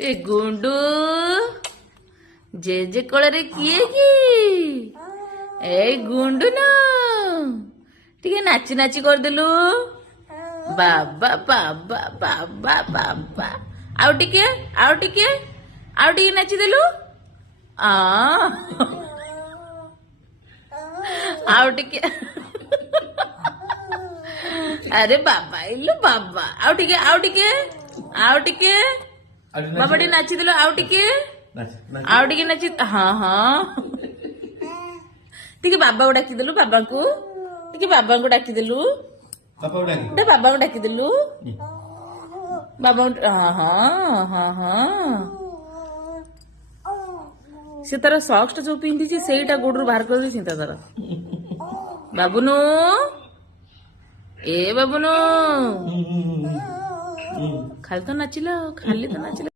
ଏ ଗୁଣ୍ଡୁ ଜେଜେ କୋଳରେ କିଏ କି? ଏଇ ଗୁଣ୍ଡୁ ନା ଟିକେ ନାଚି ନାଚି କରିଦେଲୁ। ବାବା ବାବା ବାବା ବାବା ଆଉ ଟିକେ ଆଉ ଟିକେ ଆଉ ଟିକେ ନାଚିଦେଲୁ। ଆଉ ଟିକେ अरे बाबा इल्लू बाबा ଆଉ ଟିକେ ଆଉ ଟିକେ ଆଉ ଟିକେ बाबा ଟିକେ नाचिदेलु ଆଉ ଟିକେ नाची हाँ हाँ ଟିକେ ବାବାକୁ ଡାକିଦେଲୁ ବାବାଙ୍କୁ ଟିକେ ବାବାଙ୍କୁ ଡାକିଦେଲୁ ବାବାଙ୍କୁ ଡାକିଦେଲୁ ବାବାଙ୍କୁ हाँ हाँ हाँ ସେ ତାର ସକ୍ସ ଟା ଯୋଉ ପିନ୍ଧିଛି ସେଇଟା ଗୋଡରୁ ବାହାର କରିଦେଇଛି ତାର ବାବୁନୁ ଏ ବାବୁନୁ ଖାଲି ତ ନାଚିଲା